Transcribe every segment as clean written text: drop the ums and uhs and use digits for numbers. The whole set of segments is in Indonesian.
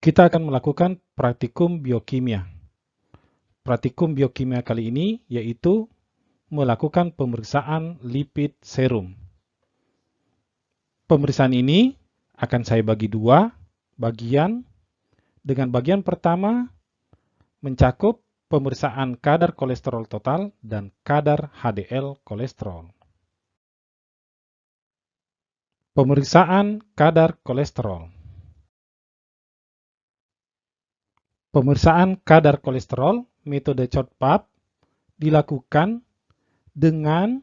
Kita akan melakukan praktikum biokimia. Praktikum biokimia kali ini yaitu melakukan pemeriksaan lipid serum. Pemeriksaan ini akan saya bagi dua bagian. Dengan bagian pertama mencakup pemeriksaan kadar kolesterol total dan kadar HDL kolesterol. Pemeriksaan kadar kolesterol. Pemeriksaan kadar kolesterol metode CHODPAP dilakukan dengan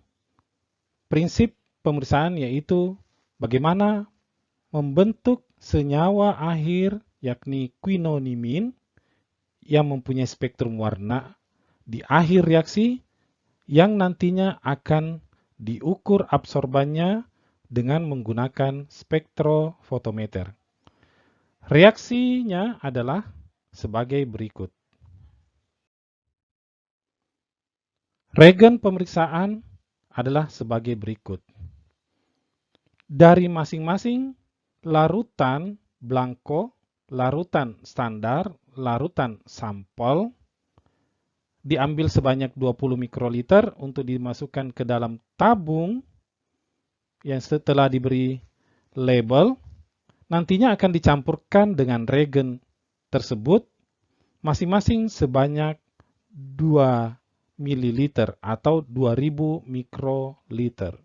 prinsip pemeriksaan yaitu bagaimana membentuk senyawa akhir yakni quinonimin yang mempunyai spektrum warna di akhir reaksi yang nantinya akan diukur absorbannya dengan menggunakan spektrofotometer. Reaksinya adalah sebagai berikut. Regen pemeriksaan adalah sebagai berikut. Dari masing-masing larutan blanko, larutan standar, larutan sampel, diambil sebanyak 20 mikroliter untuk dimasukkan ke dalam tabung yang setelah diberi label, nantinya akan dicampurkan dengan regen tersebut masing-masing sebanyak 2 ml atau 2000 mikroliter.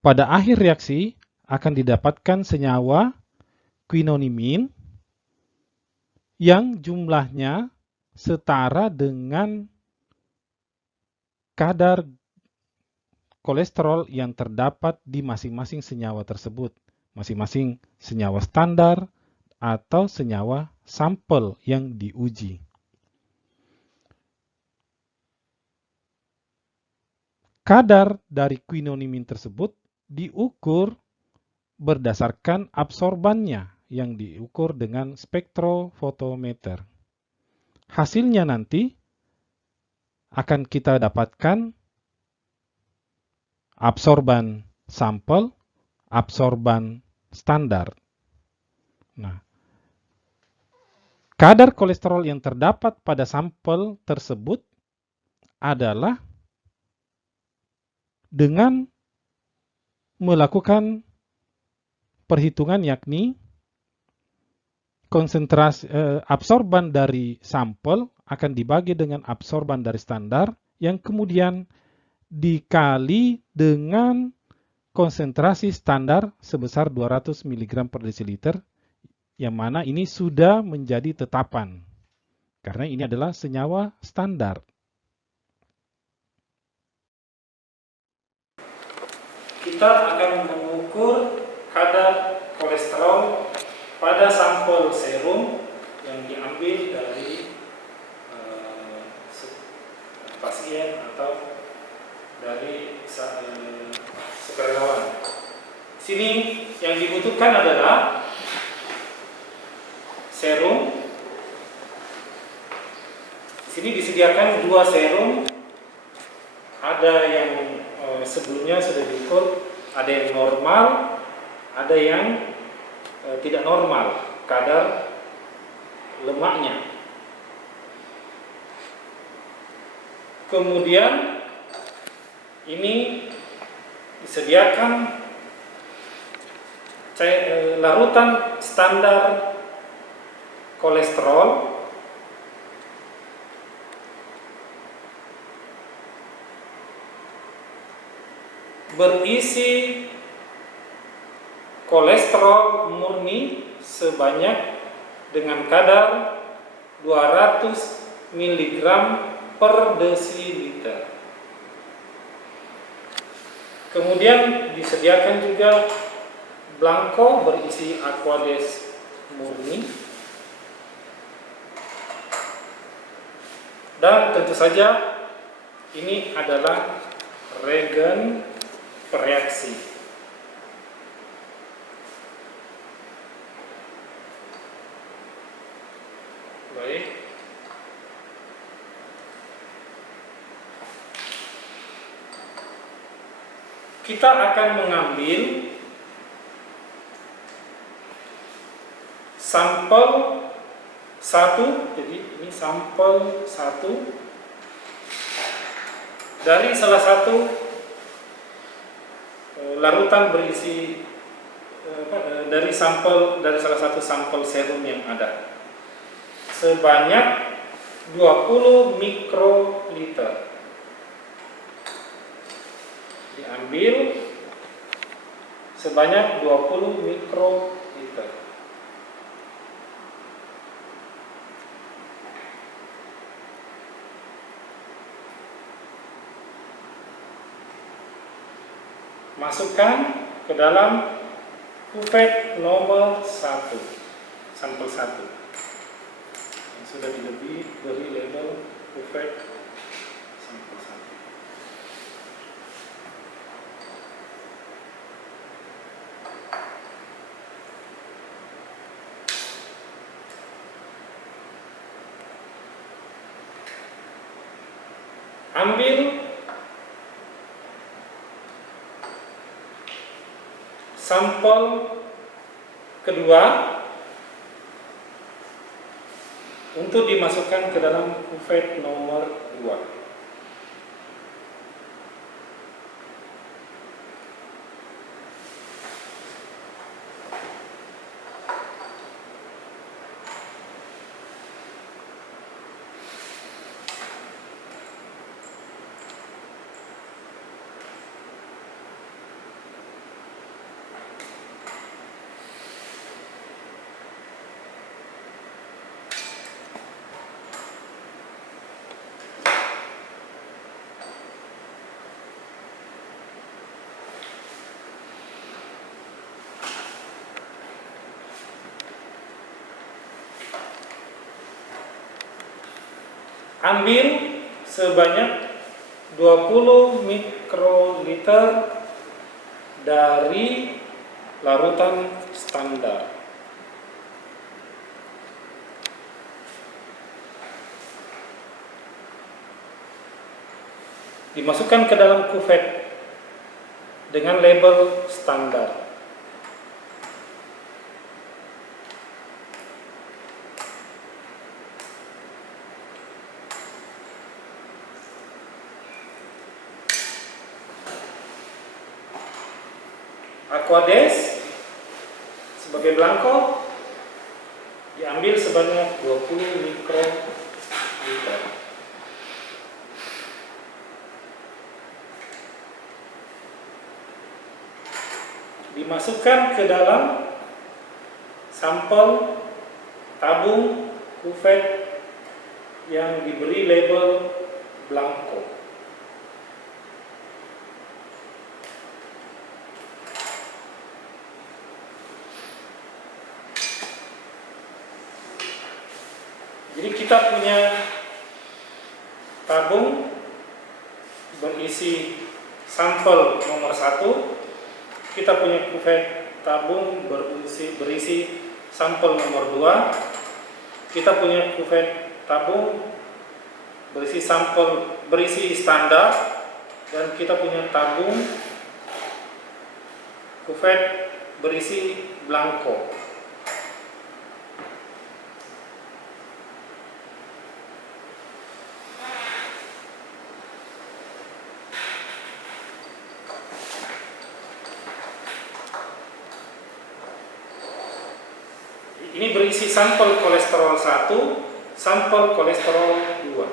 Pada akhir reaksi akan didapatkan senyawa quinonimin yang jumlahnya setara dengan kadar kolesterol yang terdapat di masing-masing senyawa tersebut, masing-masing senyawa standar atau senyawa sampel yang diuji. Kadar dari quinonimin tersebut diukur berdasarkan absorbannya yang diukur dengan spektrofotometer. Hasilnya nanti akan kita dapatkan absorban sampel, absorban standar. Nah, kadar kolesterol yang terdapat pada sampel tersebut adalah dengan melakukan perhitungan yakni konsentrasi absorban dari sampel akan dibagi dengan absorban dari standar yang kemudian dikali dengan konsentrasi standar sebesar 200 mg per desiliter, yang mana ini sudah menjadi tetapan karena ini adalah senyawa standar. Kita akan mengukur kadar kolesterol pada sampel serum yang diambil dari pasien atau dari sukarelawan. Sini yang dibutuhkan adalah serum. Di sini disediakan 2 serum. Ada yang sebelumnya sudah diukur, ada yang normal, ada yang tidak normal kadar lemaknya. Kemudian ini disediakan larutan standar kolesterol berisi kolesterol murni sebanyak dengan kadar 200 mg per desiliter. Kemudian disediakan juga blanko berisi aquades murni. Dan tentu saja ini adalah regen reaksi. Baik. Kita akan mengambil sampel 1, jadi ini sampel 1 dari salah satu larutan berisi dari salah satu sampel serum yang ada sebanyak 20 mikroliter. Diambil sebanyak 20 mikroliter. Masukkan ke dalam kuvet nomor 1, sampel 1 yang sudah beri label kuvet sampel 1. Ambil sampel kedua untuk dimasukkan ke dalam kuvet nomor 2. Ambil sebanyak 20 mikroliter dari larutan standar. Dimasukkan ke dalam kuvet dengan label standar. Aquades sebagai belangko diambil sebanyak 20 mikroliter. Dimasukkan ke dalam sampel tabung kuvet yang diberi label belangko. Jadi kita punya tabung berisi sampel nomor 1, kita punya kuvet tabung berisi sampel nomor 2, kita punya kuvet tabung berisi standar, dan kita punya tabung kuvet berisi belangko. Ini berisi sampel kolesterol 1, sampel kolesterol 2.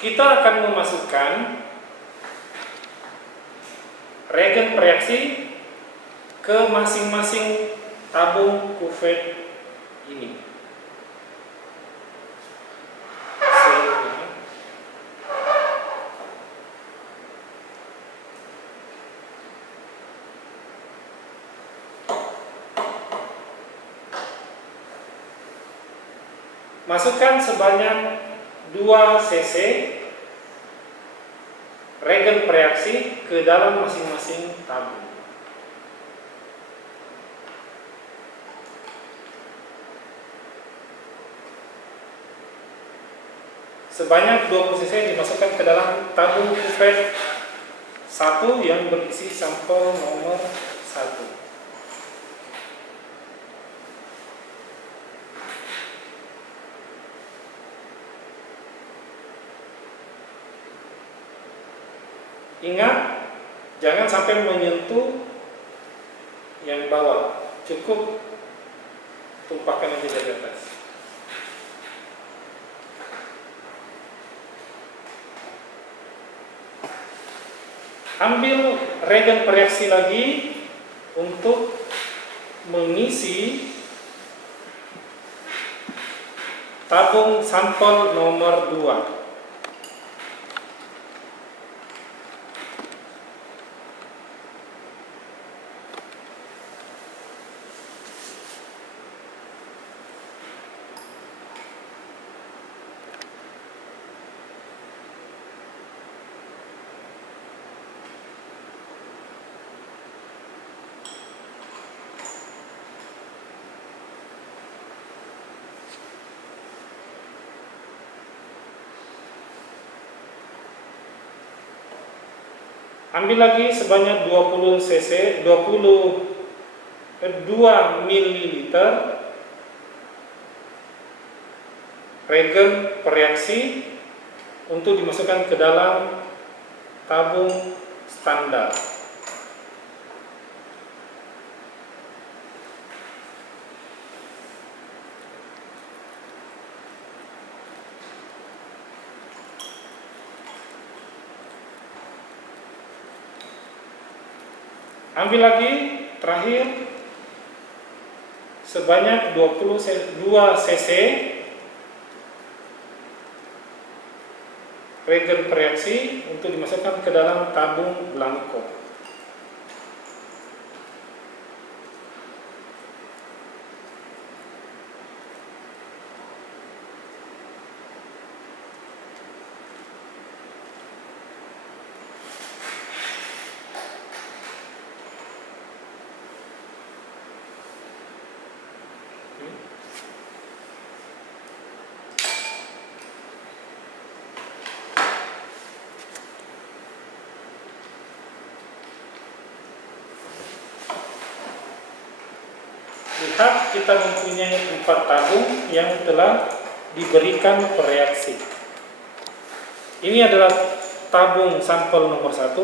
Kita akan memasukkan reagen reaksi ke masing-masing tabung kuvet ini. Masukkan sebanyak 2 cc reagen reaksi ke dalam masing-masing tabung. sebanyak 20 cc dimasukkan ke dalam tabung kupet 1 yang berisi sampel nomor 1. Ingat, jangan sampai menyentuh yang bawah, cukup tumpahkan aja dari atas. Ambil reagen reaksi lagi untuk mengisi tabung sampel nomor 2. Ambil lagi sebanyak 20 cc, 2 ml reagen reaksi untuk dimasukkan ke dalam tabung standar. Ambil lagi terakhir sebanyak 2 cc reagen reaksi untuk dimasukkan ke dalam tabung blanko. Lihat, kita mempunyai 4 tabung yang telah diberikan reaksi. Ini adalah tabung sampel nomor 1,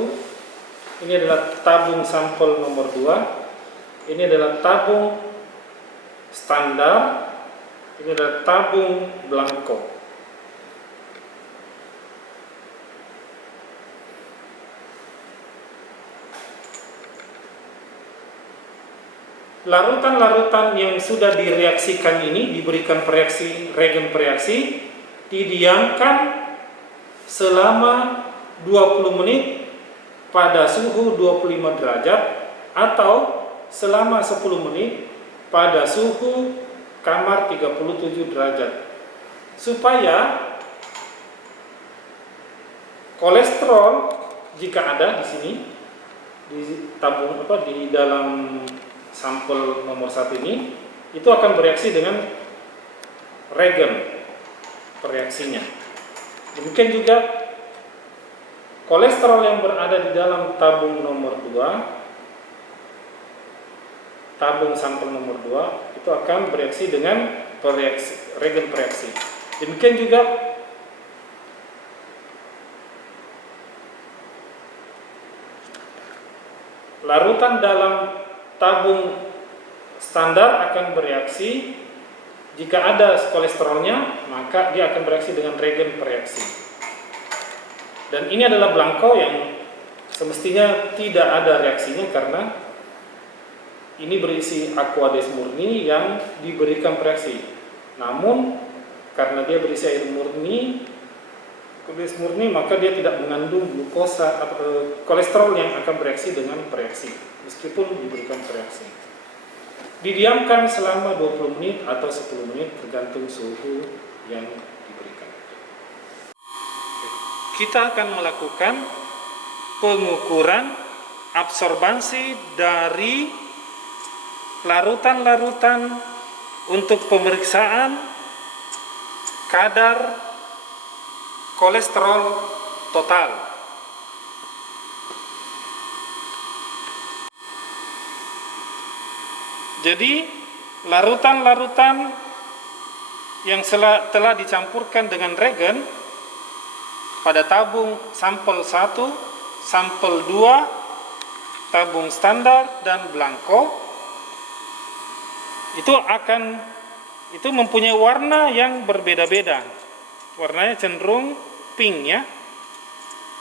ini adalah tabung sampel nomor 2, ini adalah tabung standar, ini adalah tabung blanko. Larutan-larutan yang sudah direaksikan ini diberikan reagen reaksi, didiamkan selama 20 menit pada suhu 25 derajat atau selama 10 menit pada suhu kamar 37 derajat supaya kolesterol jika ada di sini di tabung di dalam sampel nomor 1 ini itu akan bereaksi dengan reagen reaksinya. Demikian juga kolesterol yang berada di dalam tabung nomor 2, tabung sampel nomor 2 itu akan bereaksi dengan reagen reaksi. Demikian juga larutan dalam tabung standar akan bereaksi, jika ada kolesterolnya maka dia akan bereaksi dengan reagen reaksi. Dan ini adalah blanko yang semestinya tidak ada reaksinya karena ini berisi aqueous murni yang diberikan reaksi. Namun karena dia berisi air murni, aqueous murni, maka dia tidak mengandung glukosa atau kolesterol yang akan bereaksi dengan reaksi meskipun diberikan reaksi. Didiamkan selama 20 menit atau 10 menit tergantung suhu yang diberikan. Kita akan melakukan pengukuran absorbansi dari larutan-larutan untuk pemeriksaan kadar kolesterol total. Jadi larutan-larutan yang telah dicampurkan dengan regen pada tabung sampel 1, sampel 2, tabung standar dan blanko itu mempunyai warna yang berbeda-beda. Warnanya cenderung pink ya.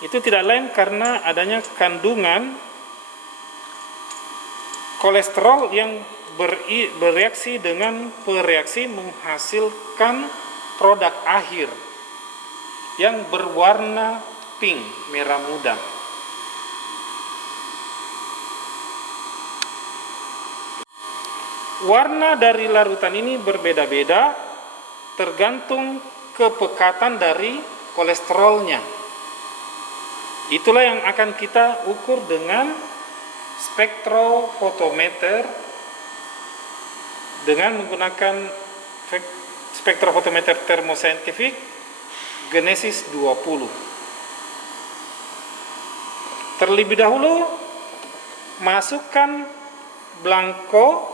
Itu tidak lain karena adanya kandungan kolesterol yang bereaksi dengan pereaksi menghasilkan produk akhir yang berwarna pink, merah muda. Warna dari larutan ini berbeda-beda tergantung kepekatan dari kolesterolnya. Itulah yang akan kita ukur dengan spektrofotometer dengan menggunakan spektrofotometer termosaintifik Genesis 20. Terlebih dahulu masukkan blanko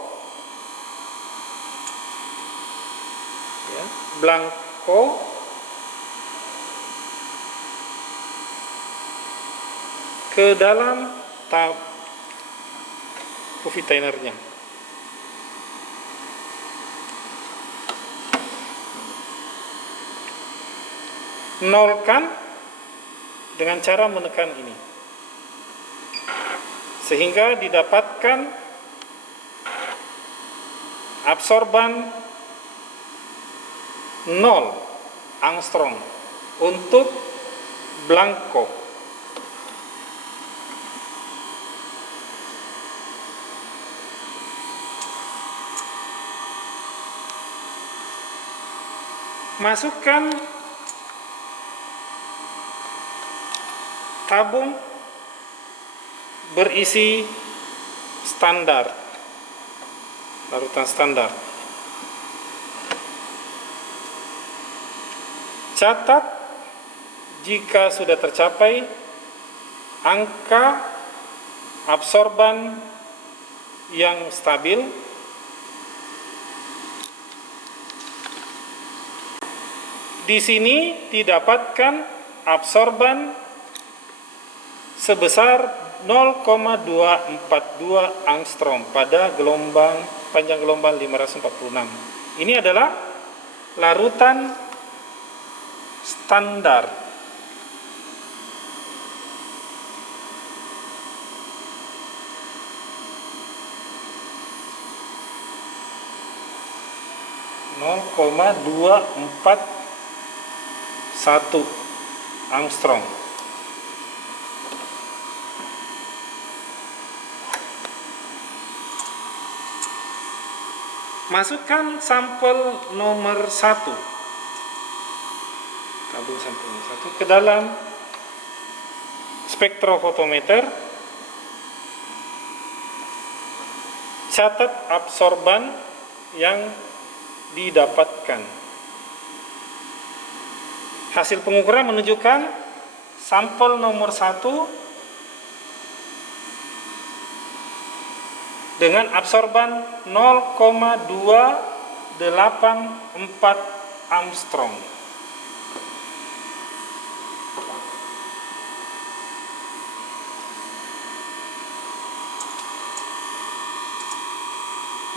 ke dalam coffee tinernya. Nolkan dengan cara menekan ini sehingga didapatkan absorban 0 angstrom untuk blanko. Masukkan tabung berisi standar, larutan standar. Catat jika sudah tercapai angka absorban yang stabil. Di sini didapatkan absorban sebesar 0,242 angstrom pada panjang gelombang 546. Ini adalah larutan standar. (0,241 angstrom). Masukkan sampel nomor 1, tabung sampel nomor 1 ke dalam spektrofotometer. Catat absorban yang didapatkan. Hasil pengukuran menunjukkan sampel nomor 1 dengan absorban 0,284 angstrom.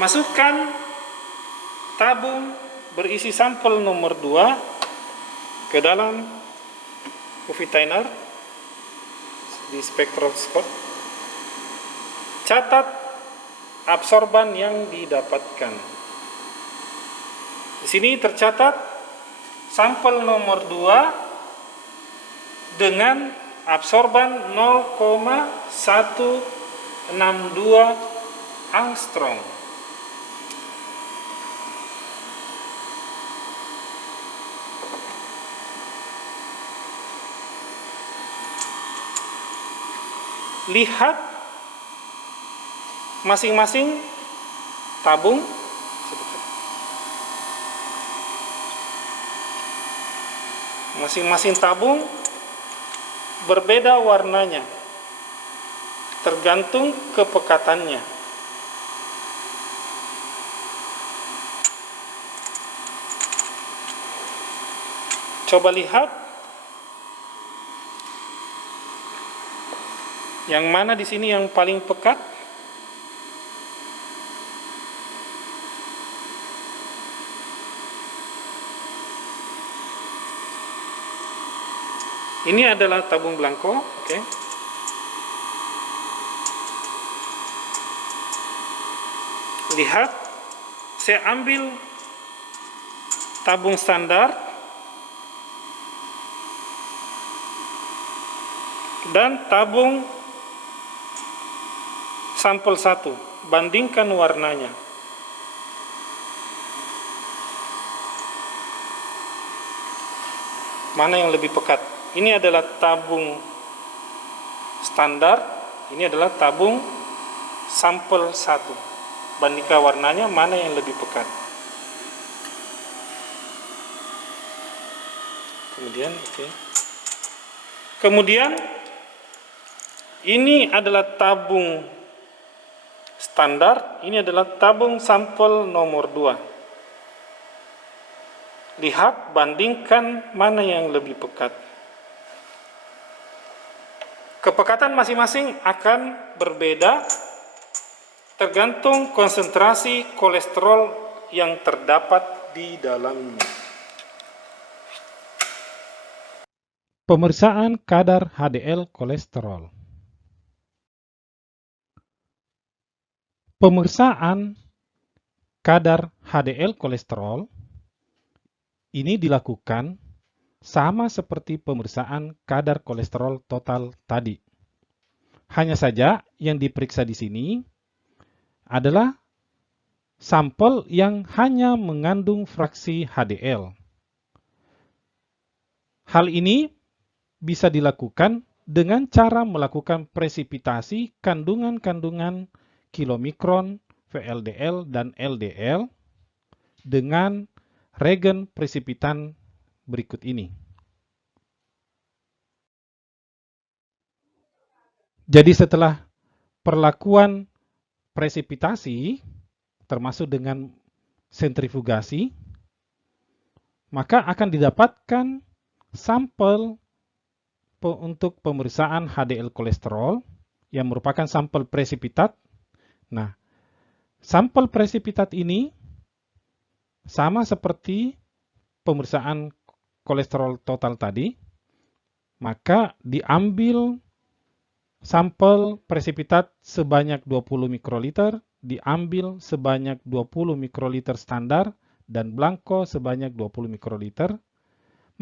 Masukkan tabung berisi sampel nomor 2 ke dalam coffee tiner di spektroskop. Catat absorban yang didapatkan. Di sini tercatat sampel nomor 2 dengan absorban 0,162 angstrom. Lihat masing-masing tabung. Masing-masing tabung berbeda warnanya, tergantung kepekatannya. Coba lihat yang mana di sini yang paling pekat. Ini adalah tabung belangko, oke. Lihat, saya ambil tabung standar dan tabung sampel 1, bandingkan warnanya. Mana yang lebih pekat? Ini adalah tabung standar, ini adalah tabung sampel 1. Bandingkan warnanya, mana yang lebih pekat. Kemudian, oke. Kemudian, ini adalah tabung standar, ini adalah tabung sampel nomor 2. Lihat, bandingkan mana yang lebih pekat. Kepekatan masing-masing akan berbeda tergantung konsentrasi kolesterol yang terdapat di dalamnya. Pemeriksaan kadar HDL kolesterol. Pemeriksaan kadar HDL kolesterol ini dilakukan sama seperti pemeriksaan kadar kolesterol total tadi. Hanya saja yang diperiksa di sini adalah sampel yang hanya mengandung fraksi HDL. Hal ini bisa dilakukan dengan cara melakukan presipitasi kandungan-kandungan kilomikron, VLDL, dan LDL dengan regen presipitan berikut ini. Jadi setelah perlakuan presipitasi, termasuk dengan sentrifugasi, maka akan didapatkan sampel untuk pemeriksaan HDL kolesterol yang merupakan sampel presipitat. Nah, sampel presipitat ini sama seperti pemeriksaan kolesterol total tadi, maka diambil sampel presipitat sebanyak 20 mikroliter, diambil sebanyak 20 mikroliter standar, dan blanko sebanyak 20 mikroliter,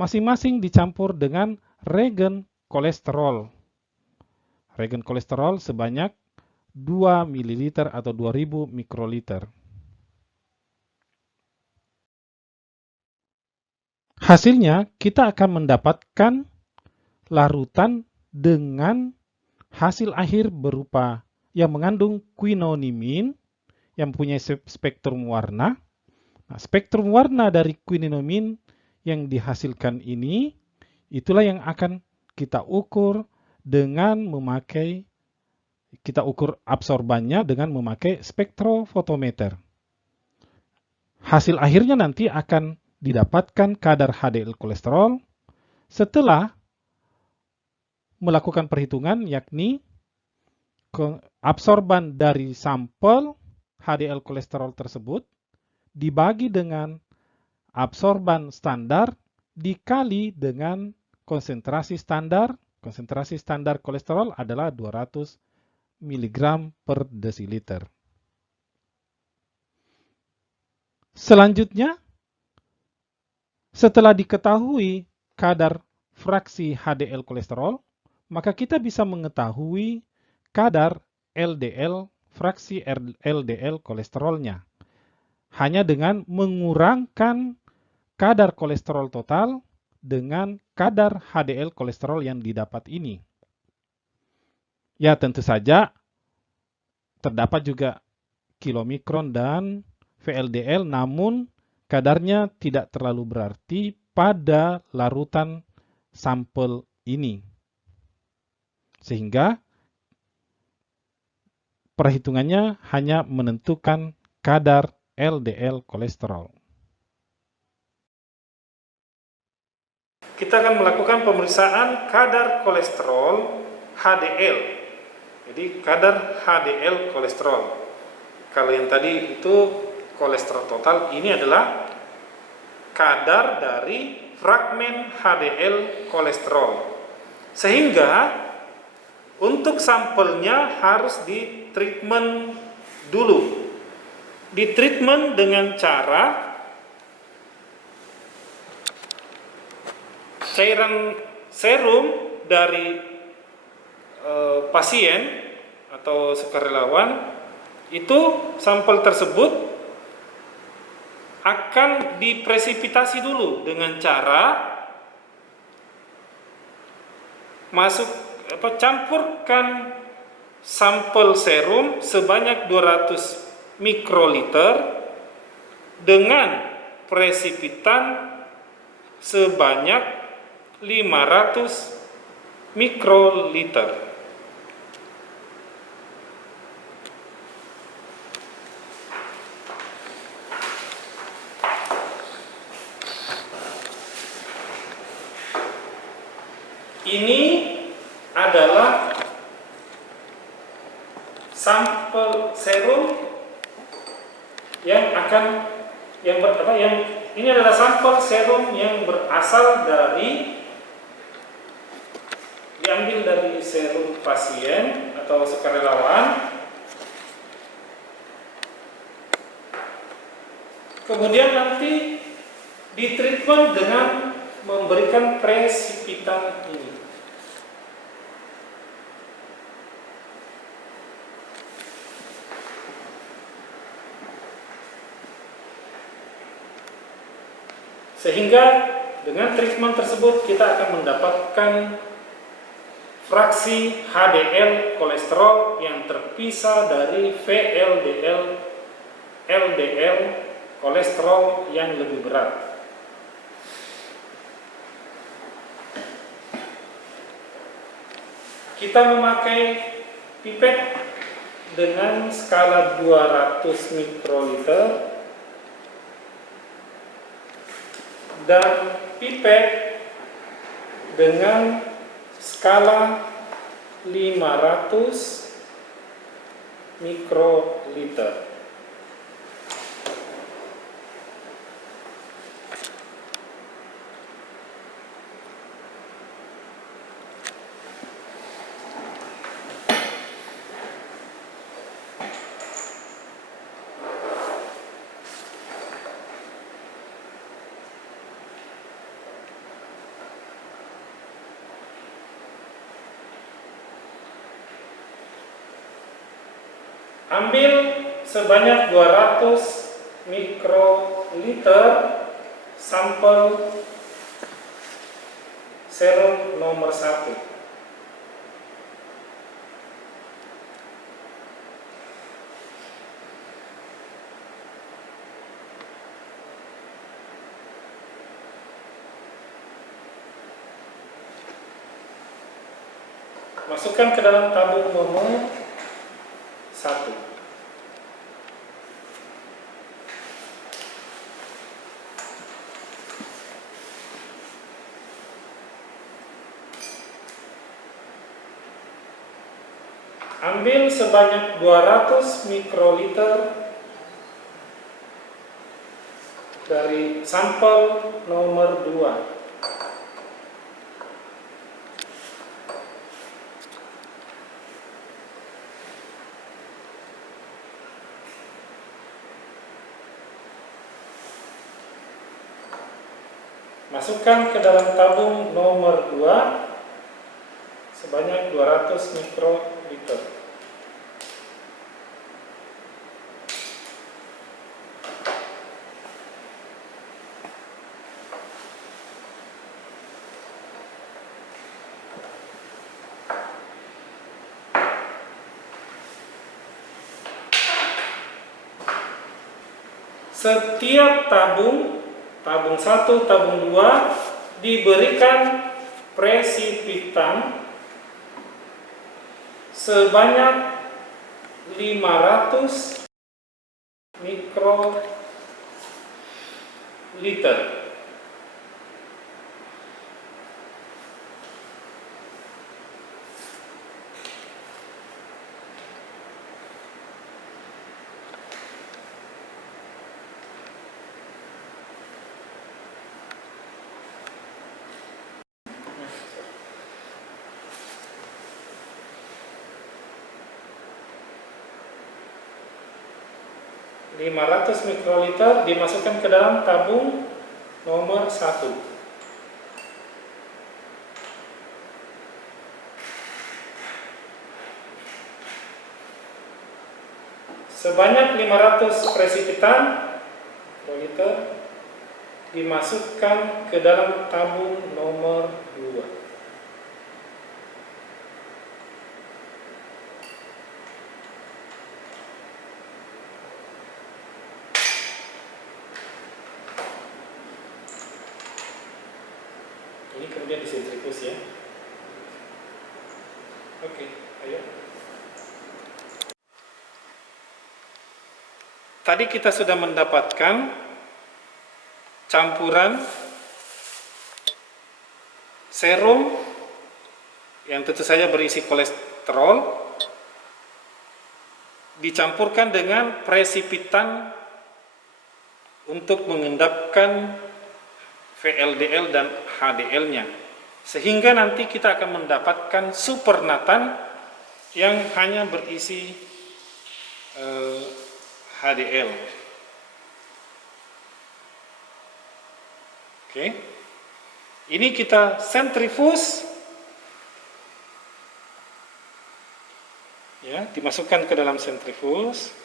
masing-masing dicampur dengan regen kolesterol. Regen kolesterol sebanyak 2 ml atau 2000 mikroliter. Hasilnya, kita akan mendapatkan larutan dengan hasil akhir berupa yang mengandung quinonimin yang mempunyai spektrum warna. Nah, spektrum warna dari quinonimin yang dihasilkan ini, itulah yang akan kita ukur dengan memakai, kita ukur absorbannya dengan memakai spektrofotometer. Hasil akhirnya nanti akan didapatkan kadar HDL kolesterol setelah melakukan perhitungan, yakni absorban dari sampel HDL kolesterol tersebut dibagi dengan absorban standar dikali dengan konsentrasi standar. Konsentrasi standar kolesterol adalah 200 mg per desiliter. Selanjutnya, setelah diketahui kadar fraksi HDL kolesterol, maka kita bisa mengetahui kadar LDL, fraksi LDL kolesterolnya. Hanya dengan mengurangkan kadar kolesterol total dengan kadar HDL kolesterol yang didapat ini. Ya, tentu saja terdapat juga kilomikron dan VLDL, namun kadarnya tidak terlalu berarti pada larutan sampel ini. Sehingga perhitungannya hanya menentukan kadar LDL kolesterol. Kita akan melakukan pemeriksaan kadar kolesterol HDL. Jadi kadar HDL kolesterol. Kalau yang tadi itu kolesterol total, ini adalah kadar dari fragmen HDL kolesterol. Sehingga untuk sampelnya harus ditreatment dulu. Ditreatment dengan cara cairan serum dari pasien atau sukarelawan, itu sampel tersebut akan dipresipitasi dulu dengan cara campurkan sampel serum sebanyak 200 mikroliter dengan presipitan sebanyak 500 mikroliter. Ini adalah sampel serum ini adalah sampel serum yang berasal diambil dari serum pasien atau sukarelawan. Kemudian nanti ditreatment dengan memberikan presipitan ini. Sehingga dengan treatment tersebut kita akan mendapatkan fraksi HDL kolesterol yang terpisah dari VLDL LDL kolesterol yang lebih berat. Kita memakai pipet dengan skala 200 mikroliter dan pipet dengan skala 500 mikroliter. Ambil sebanyak 200 mikroliter sampel serum nomor 1. Masukkan ke dalam tabung nomor 1. Ambil sebanyak 200 mikroliter dari sampel nomor 2. Masukkan ke dalam tabung nomor 2 sebanyak 200 mikroliter. Setiap tabung 1, tabung 2 diberikan presipitan sebanyak 500 mikroliter. (500 mikroliter) dimasukkan ke dalam tabung nomor 1. Sebanyak 500 presipitan mikroliter dimasukkan ke dalam tabung nomor 2. Ini kemudian disentrifus ya. Oke, ayo. Tadi kita sudah mendapatkan campuran serum yang tentu saja berisi kolesterol dicampurkan dengan presipitan untuk mengendapkan VLDL dan HDL-nya, sehingga nanti kita akan mendapatkan supernatan yang hanya berisi HDL. Oke, ini kita sentrifus, ya, dimasukkan ke dalam sentrifus.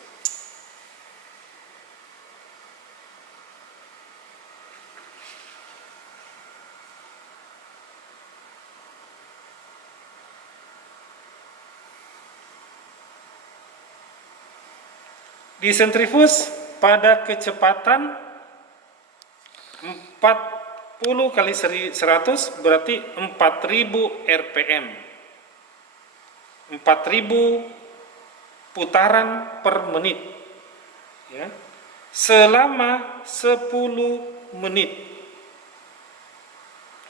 Disentrifus pada kecepatan 40 kali 100 berarti 4000 rpm. 4000 putaran per menit. Ya. Selama 10 menit.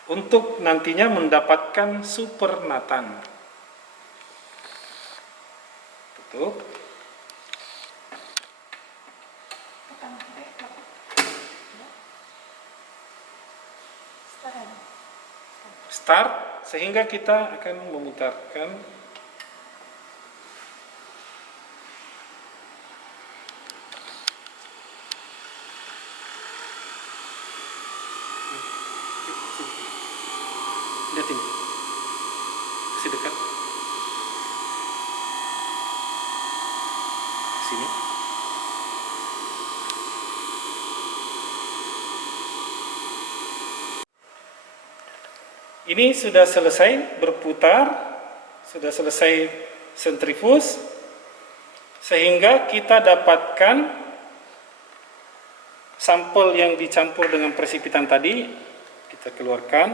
Untuk nantinya mendapatkan supernatan. Betul. Start, sehingga kita akan memutarkan lihatin, kasih dekat sini. Ini sudah selesai berputar, sudah selesai sentrifus, sehingga kita dapatkan sampel yang dicampur dengan presipitan tadi. Kita keluarkan.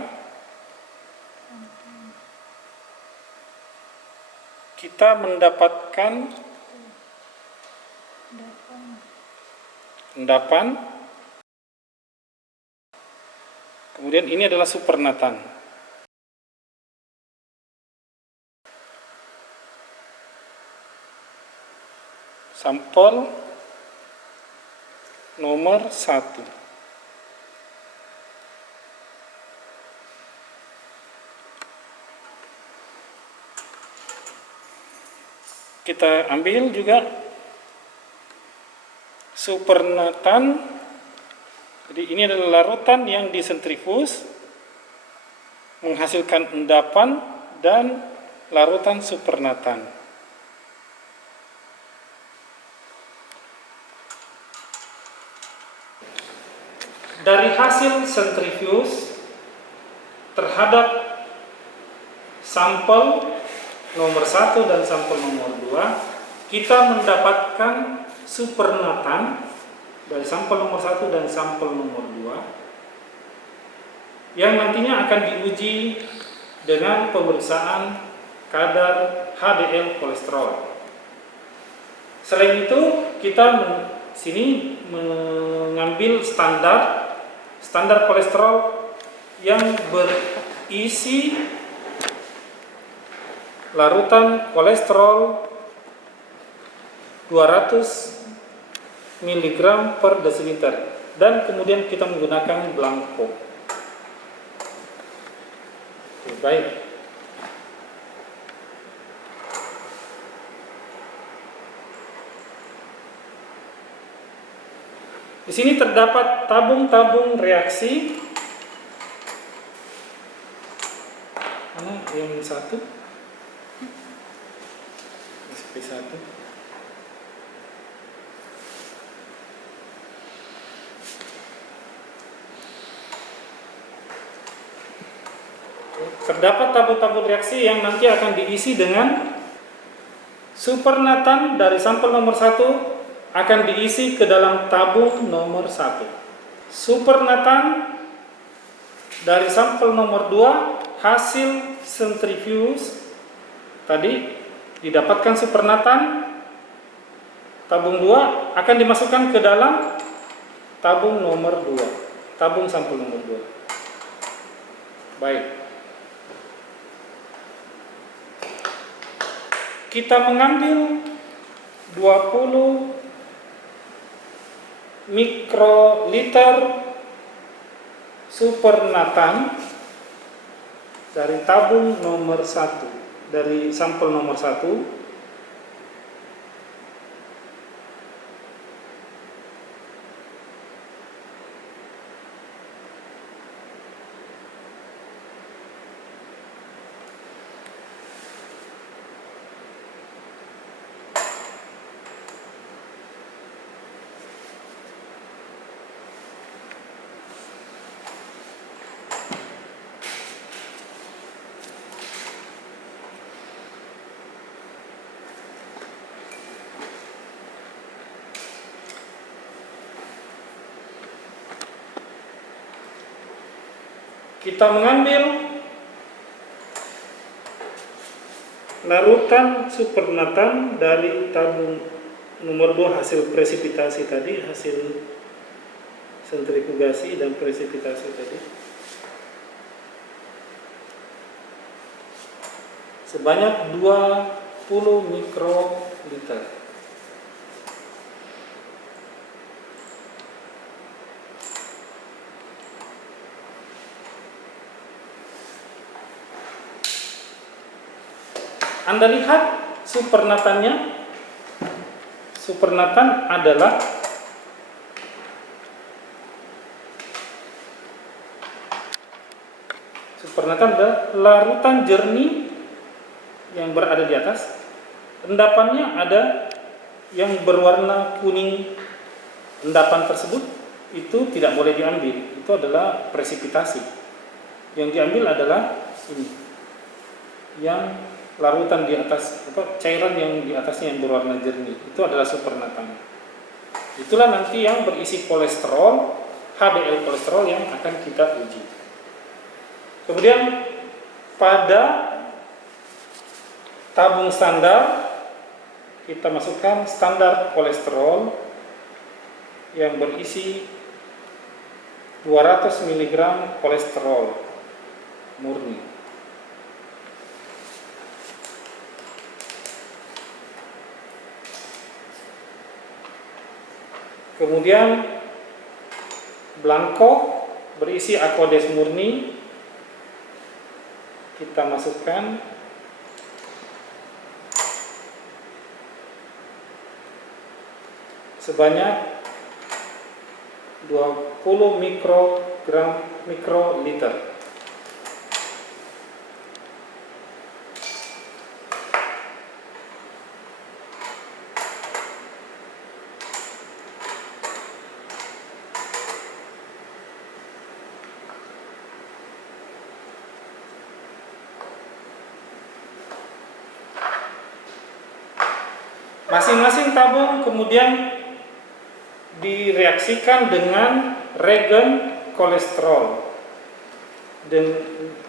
Kita mendapatkan endapan. Kemudian ini adalah supernatan. Sampel nomor 1. Kita ambil juga supernatan. Jadi ini adalah larutan yang disentrifus menghasilkan endapan dan larutan supernatan. Dari hasil sentrifus terhadap sampel nomor 1 dan sampel nomor 2, kita mendapatkan supernatan dari sampel nomor 1 dan sampel nomor 2 yang nantinya akan diuji dengan pemeriksaan kadar HDL kolesterol. Selain itu, kita sini mengambil standar kolesterol yang berisi larutan kolesterol 200 mg per desiliter, dan kemudian kita menggunakan Blanco. Baik. Di sini terdapat tabung-tabung reaksi. Mana yang satu? SP1. Terdapat tabung-tabung reaksi yang nanti akan diisi dengan supernatan dari sampel nomor 1 akan diisi ke dalam tabung nomor 1. Supernatan dari sampel nomor 2 hasil sentrifuge tadi didapatkan supernatan tabung 2 akan dimasukkan ke dalam tabung nomor 2, tabung sampel nomor 2. Baik. Kita mengambil 20 mikroliter supernatan dari tabung nomor 1, dari sampel nomor 1. Kita mengambil larutan supernatan dari tabung nomor 2 hasil presipitasi tadi, hasil sentrifugasi dan presipitasi tadi, sebanyak 20 mikroliter. Anda lihat supernatannya. Supernatan adalah larutan jernih yang berada di atas. Endapannya ada yang berwarna kuning. Endapan tersebut itu tidak boleh diambil. Itu adalah presipitasi. Yang diambil adalah ini, yang larutan di atas, cairan yang di atasnya yang berwarna jernih, itu adalah supernatan. Itulah nanti yang berisi kolesterol, HDL kolesterol yang akan kita uji. Kemudian pada tabung standar kita masukkan standar kolesterol yang berisi 200 mg kolesterol murni. Kemudian Blanco berisi Aquades murni, kita masukkan sebanyak 20 mikroliter. Masing-masing tabung kemudian direaksikan dengan regen kolesterol dan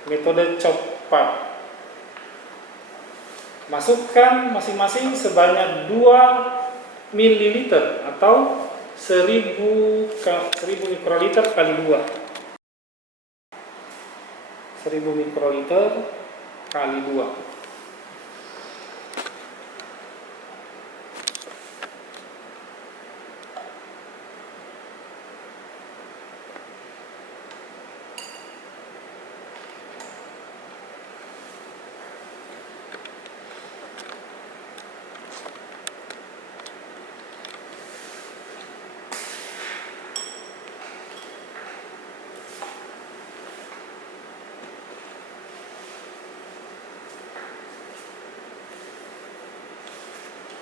metode CHOP tepat. Masukkan masing-masing sebanyak 2 ml atau 1000 mikroliter kali 2. 1000 mikroliter kali 2.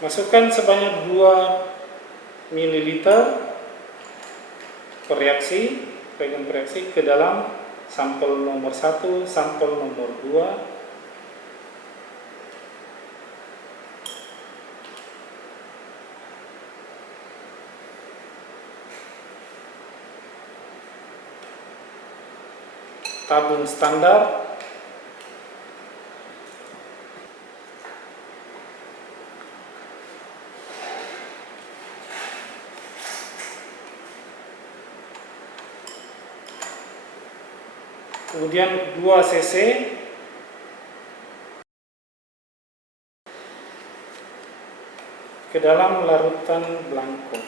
Masukkan sebanyak 2 ml reagen bereaksi ke dalam sampel nomor 1, sampel nomor 2, tabung standar, kemudian 2 cc ke dalam larutan blanko.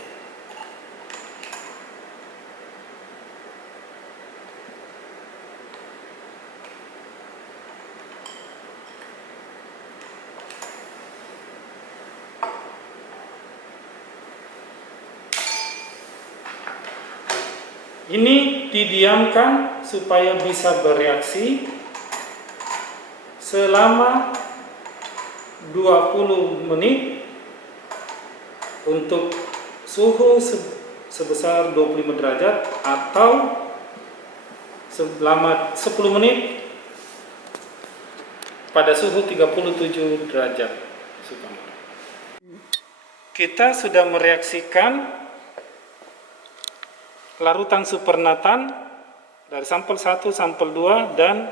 Ini didiamkan supaya bisa bereaksi selama 20 menit untuk suhu sebesar 25 derajat atau selama 10 menit pada suhu 37 derajat. Kita sudah mereaksikan larutan supernatan dari sampel 1, sampel 2, dan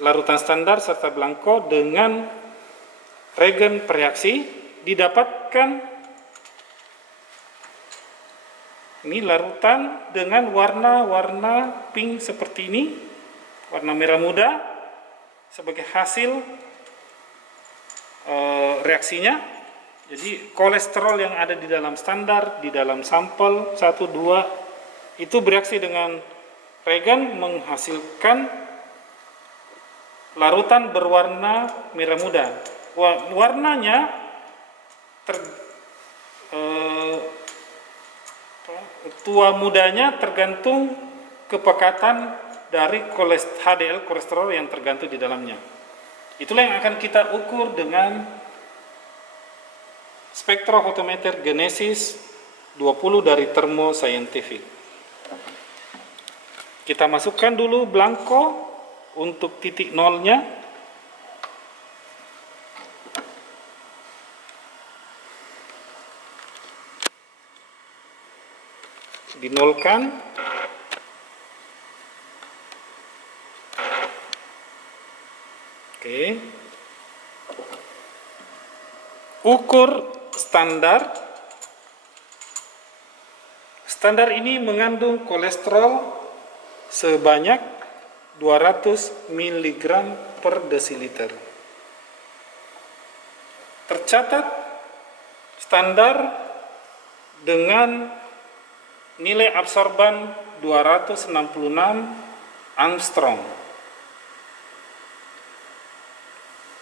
larutan standar serta blanko dengan reagen reaksi. Didapatkan ini larutan dengan warna pink seperti ini, warna merah muda sebagai hasil reaksinya. Jadi kolesterol yang ada di dalam standar, di dalam sampel 1, 2 itu bereaksi dengan reagen menghasilkan larutan berwarna merah muda. Warnanya tua mudanya tergantung kepekatan dari HDL kolesterol yang tergantung di dalamnya. Itulah yang akan kita ukur dengan spektrofotometer Genesis 20 dari Thermo Scientific. Kita masukkan dulu blanko untuk titik nolnya. Dinolkan. Oke. Ukur standar. Standar ini mengandung kolesterol sebanyak 200 mg per desiliter. Tercatat standar dengan nilai absorban 266 angstrom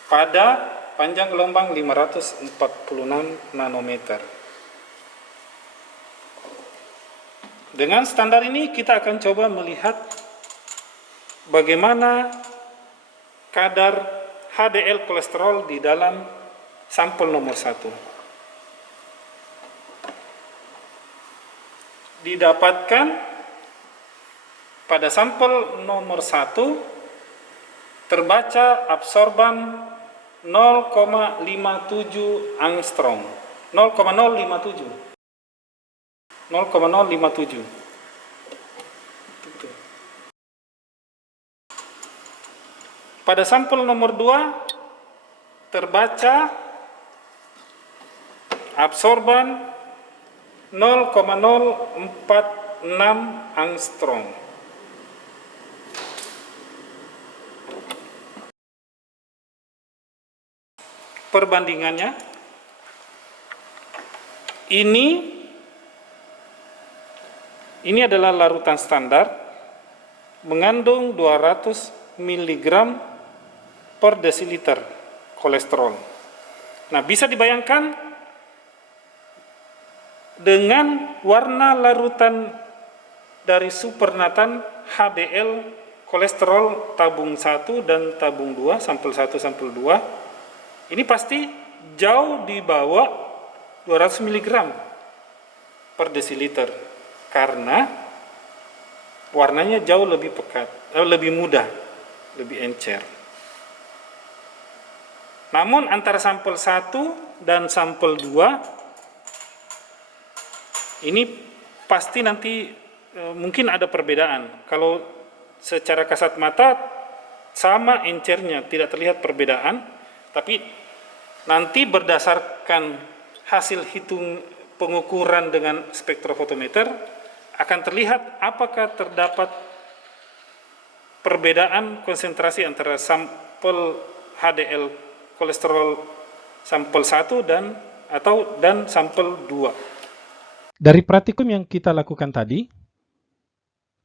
pada panjang gelombang 546 nanometer. Dengan standar ini kita akan coba melihat bagaimana kadar HDL kolesterol di dalam sampel nomor 1. Didapatkan pada sampel nomor 1 terbaca absorban 0,57 angstrom. 0,057. Pada sampel nomor 2 terbaca absorban 0,046 angstrom. Perbandingannya, ini adalah larutan standar mengandung 200 mg per desiliter kolesterol. Nah, bisa dibayangkan dengan warna larutan dari supernatan HDL kolesterol tabung 1 dan tabung 2, sampel 1, sampel 2, ini pasti jauh di bawah 200 mg per desiliter karena warnanya jauh lebih pekat, lebih mudah, lebih encer. Namun antara sampel 1 dan sampel 2 ini pasti nanti mungkin ada perbedaan. Kalau secara kasat mata sama encernya, tidak terlihat perbedaan, tapi nanti berdasarkan hasil hitung pengukuran dengan spektrofotometer akan terlihat apakah terdapat perbedaan konsentrasi antara sampel HDL kolesterol sampel 1 dan sampel 2. Dari praktikum yang kita lakukan tadi,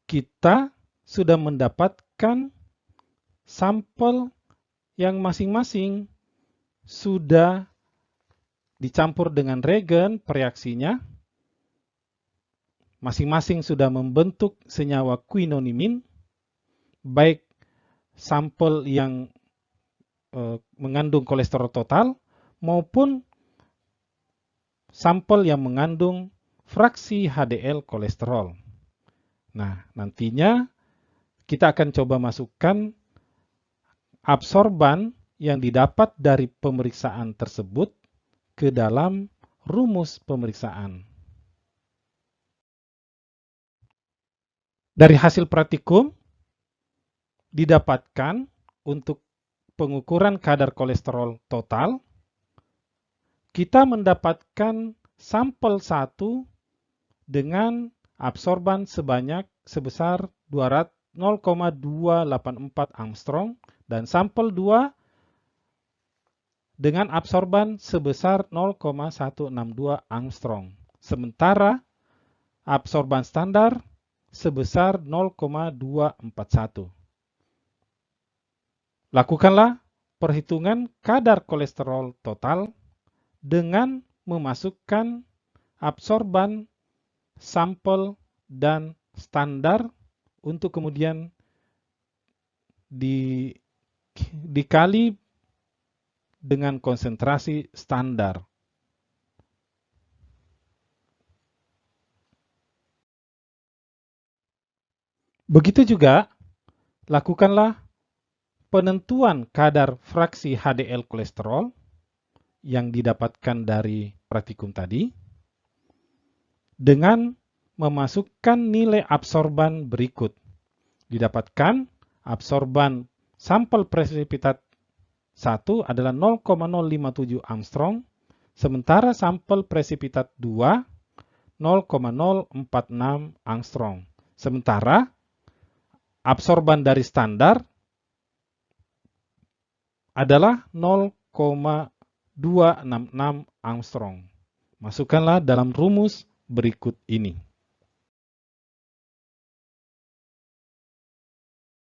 kita sudah mendapatkan sampel yang masing-masing sudah dicampur dengan reagen reaksinya, masing-masing sudah membentuk senyawa quinonimin, baik sampel yang mengandung kolesterol total maupun sampel yang mengandung fraksi HDL kolesterol. Nah, nantinya kita akan coba masukkan absorban yang didapat dari pemeriksaan tersebut ke dalam rumus pemeriksaan. Dari hasil praktikum didapatkan untuk pengukuran kadar kolesterol total, kita mendapatkan sampel 1 dengan absorban sebesar 0,284 angstrom dan sampel 2 dengan absorban sebesar 0,162 angstrom. Sementara absorban standar sebesar 0,241. Lakukanlah perhitungan kadar kolesterol total dengan memasukkan absorban, sampel, dan standar untuk kemudian dikali dengan konsentrasi standar. Begitu juga, lakukanlah penentuan kadar fraksi HDL kolesterol yang didapatkan dari praktikum tadi dengan memasukkan nilai absorban berikut. Didapatkan absorban sampel presipitat 1 adalah 0,057 angstrom, sementara sampel presipitat 2 0,046 angstrom. Sementara absorban dari standar adalah 0,266 angstrom. Masukkanlah dalam rumus berikut ini.